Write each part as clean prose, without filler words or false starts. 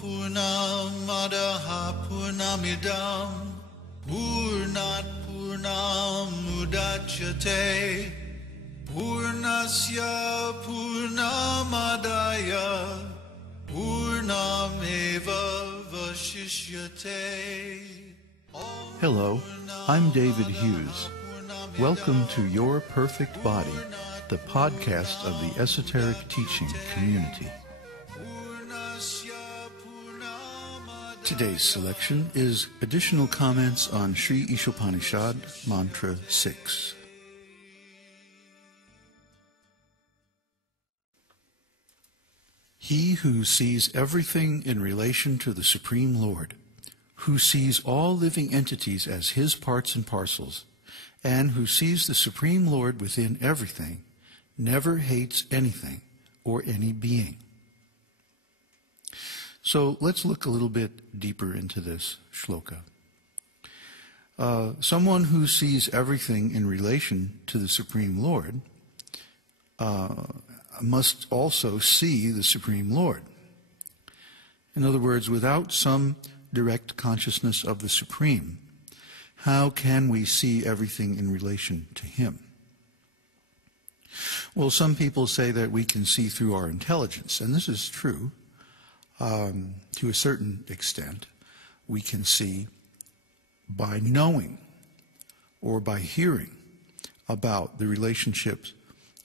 Purnamadaha Purnamidam Purnat Purnamudachyate Purnasya Purnamadaya Purnameva Vashishyate. Hello, I'm David Hughes. Welcome to Your Perfect Body, the podcast of the Esoteric Teaching Community. Today's selection is additional comments on Śrīmad-Bhāgavatam, Mantra 6. He who sees everything in relation to the Supreme Lord, who sees all living entities as his parts and parcels, and who sees the Supreme Lord within everything, never hates anything or any being. So let's look a little bit deeper into this shloka. Someone who sees everything in relation to the Supreme Lord must also see the Supreme Lord. In other words, without some direct consciousness of the Supreme, how can we see everything in relation to Him? Well, some people say that we can see through our intelligence, and this is true. To a certain extent, we can see by knowing or by hearing about the relationships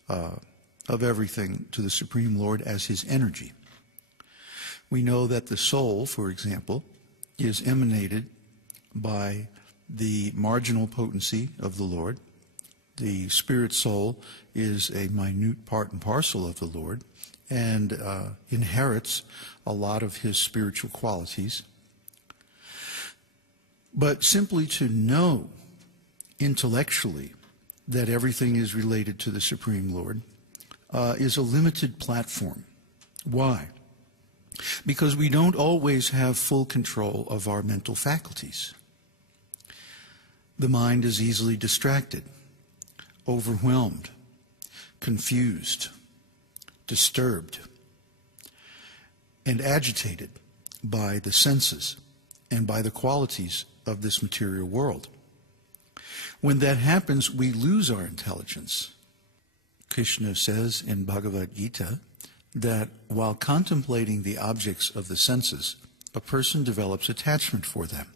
of everything to the Supreme Lord as His energy. We know that the soul, for example, is emanated by the marginal potency of the Lord. The spirit soul is a minute part and parcel of the Lord and inherits a lot of His spiritual qualities. But simply to know intellectually that everything is related to the Supreme Lord is a limited platform. Why? Because we don't always have full control of our mental faculties. The mind is easily distracted, overwhelmed, confused, disturbed, and agitated by the senses and by the qualities of this material world. When that happens, we lose our intelligence. Krishna says in Bhagavad-gītā that while contemplating the objects of the senses, a person develops attachment for them.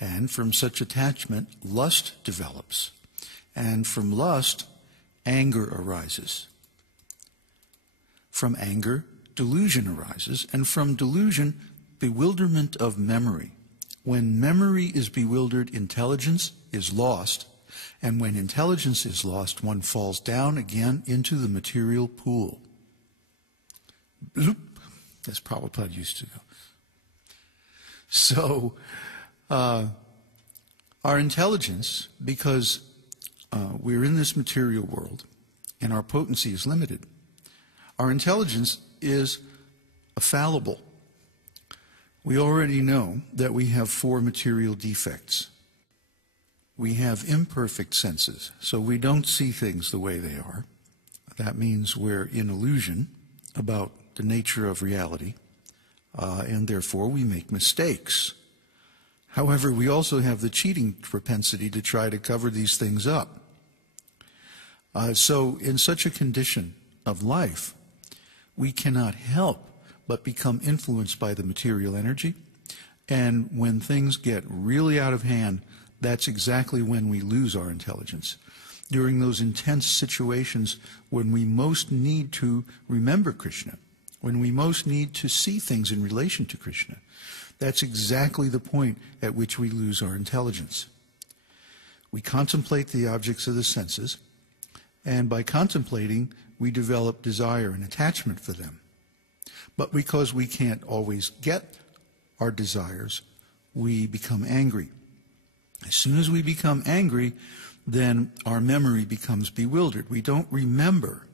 And from such attachment, lust develops. And from lust, anger arises. From anger, delusion arises. And from delusion, bewilderment of memory. When memory is bewildered, intelligence is lost. And when intelligence is lost, one falls down again into the material pool. Bloop, as Prabhupada used to go. So, our intelligence, because we're in this material world and our potency is limited, our intelligence is fallible. We already know that we have 4 material defects. We have imperfect senses, so we don't see things the way they are. That means we're in illusion about the nature of reality, and therefore we make mistakes. However, we also have the cheating propensity to try to cover these things up. So in such a condition of life, we cannot help but become influenced by the material energy. And when things get really out of hand, that's exactly when we lose our intelligence. During those intense situations when we most need to remember Krishna, when we most need to see things in relation to Krishna, that's exactly the point at which we lose our intelligence. We contemplate the objects of the senses, and by contemplating, we develop desire and attachment for them. But because we can't always get our desires, we become angry. As soon as we become angry, then our memory becomes bewildered. We don't remember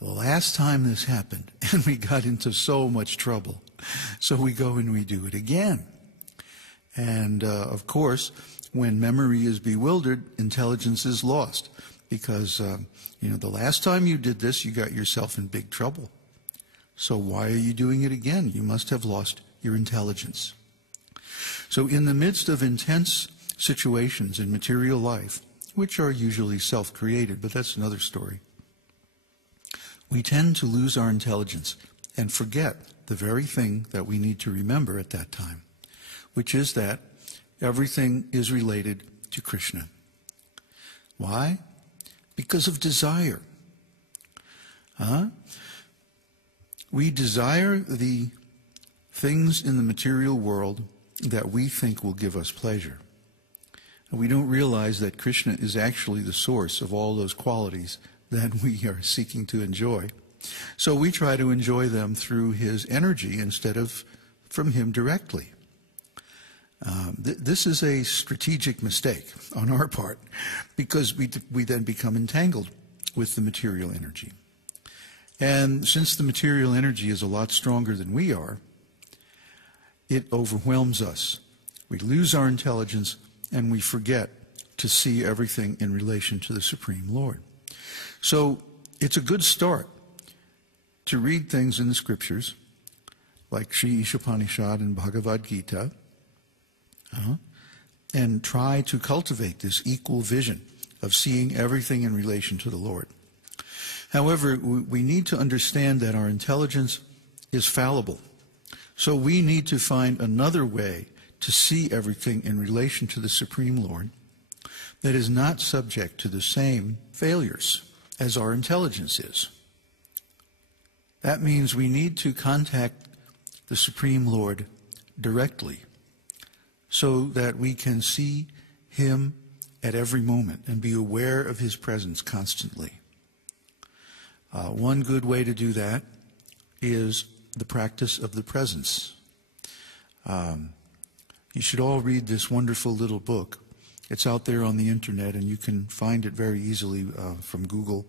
the last time this happened, and we got into so much trouble. So we go and we do it again. And of course, when memory is bewildered, intelligence is lost. Because, the last time you did this, you got yourself in big trouble. So why are you doing it again? You must have lost your intelligence. So in the midst of intense situations in material life, which are usually self-created, but that's another story, we tend to lose our intelligence and forget the very thing that we need to remember at that time, which is that everything is related to Krishna. Why? Because of desire. We desire the things in the material world that we think will give us pleasure. And we don't realize that Krishna is actually the source of all those qualities that we are seeking to enjoy. So we try to enjoy them through his energy instead of from him directly. This is a strategic mistake on our part, because we then become entangled with the material energy. And since the material energy is a lot stronger than we are, it overwhelms us. We lose our intelligence and we forget to see everything in relation to the Supreme Lord. So it's a good start to read things in the scriptures, like Īśopaniṣad and Bhagavad-gītā, and try to cultivate this equal vision of seeing everything in relation to the Lord. However, we need to understand that our intelligence is fallible. So we need to find another way to see everything in relation to the Supreme Lord that is not subject to the same failures as our intelligence is. That means we need to contact the Supreme Lord directly so that we can see him at every moment and be aware of his presence constantly. One good way to do that is the practice of the presence. You should all read this wonderful little book. It's out there on the internet, and you can find it very easily from Google.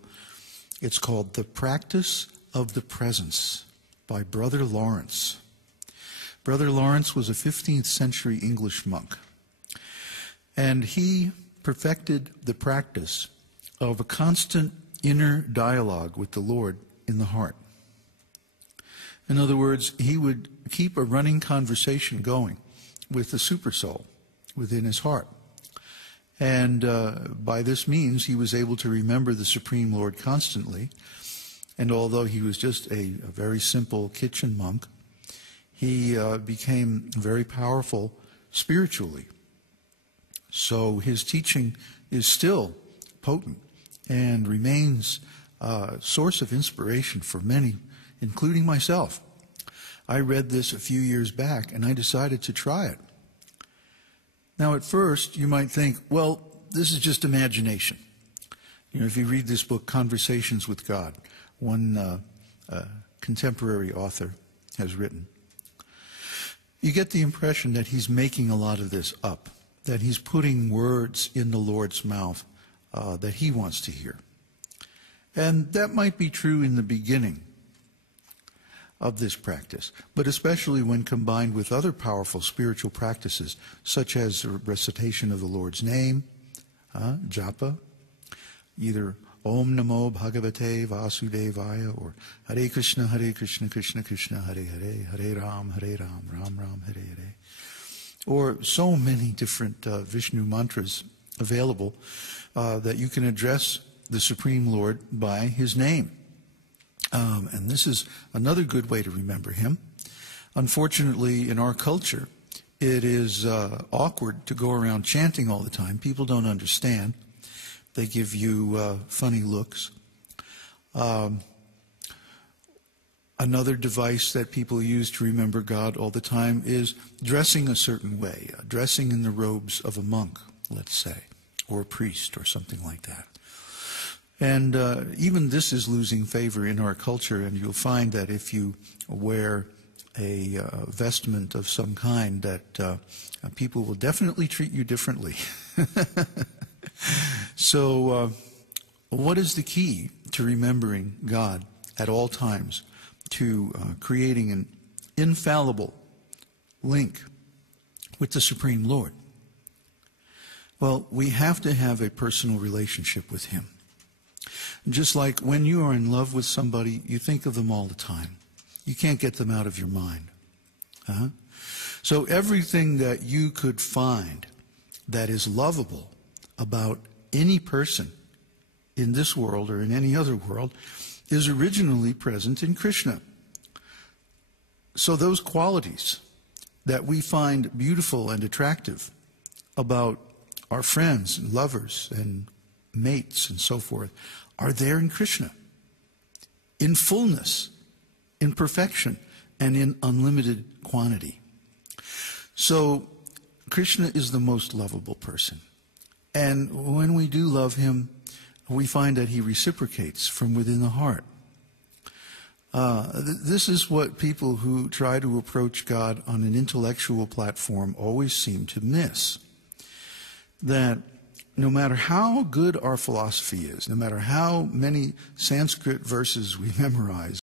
It's called The Practice of the Presence by Brother Lawrence. Brother Lawrence was a 15th century English monk, and he perfected the practice of a constant inner dialogue with the Lord in the heart. In other words, he would keep a running conversation going with the supersoul within his heart. And by this means, he was able to remember the Supreme Lord constantly. And although he was just a very simple kitchen monk, he became very powerful spiritually. So his teaching is still potent and remains a source of inspiration for many, including myself. I read this a few years back, and I decided to try it. Now, at first, you might think, well, this is just imagination. You know, if you read this book, Conversations with God, one contemporary author has written, you get the impression that he's making a lot of this up, that he's putting words in the Lord's mouth that he wants to hear. And that might be true in the beginning of this practice, but especially when combined with other powerful spiritual practices, such as the recitation of the Lord's name, japa, either Om Namo Bhagavate Vasudevaya, or Hare Krishna, Krishna Krishna, Hare Hare, Hare Ram, Ram Ram, Hare Hare. Or so many different Vishnu mantras available that you can address the Supreme Lord by his name. And this is another good way to remember him. Unfortunately, in our culture, it is awkward to go around chanting all the time. People don't understand. They give you funny looks. Another device that people use to remember God all the time is dressing a certain way, dressing in the robes of a monk, let's say, or a priest or something like that. And even this is losing favor in our culture, and you'll find that if you wear a vestment of some kind, that people will definitely treat you differently. So what is the key to remembering God at all times, to creating an infallible link with the Supreme Lord? Well, we have to have a personal relationship with him. Just like when you are in love with somebody, you think of them all the time. you can't get them out of your mind. So everything that you could find that is lovable about any person in this world or in any other world is originally present in Krishna. So those qualities that we find beautiful and attractive about our friends and lovers and mates and so forth are there in Krishna, in fullness, in perfection, and in unlimited quantity. So Krishna is the most lovable person. And when we do love him, we find that he reciprocates from within the heart. This is what people who try to approach God on an intellectual platform always seem to miss. That no matter how good our philosophy is, no matter how many Sanskrit verses we memorize,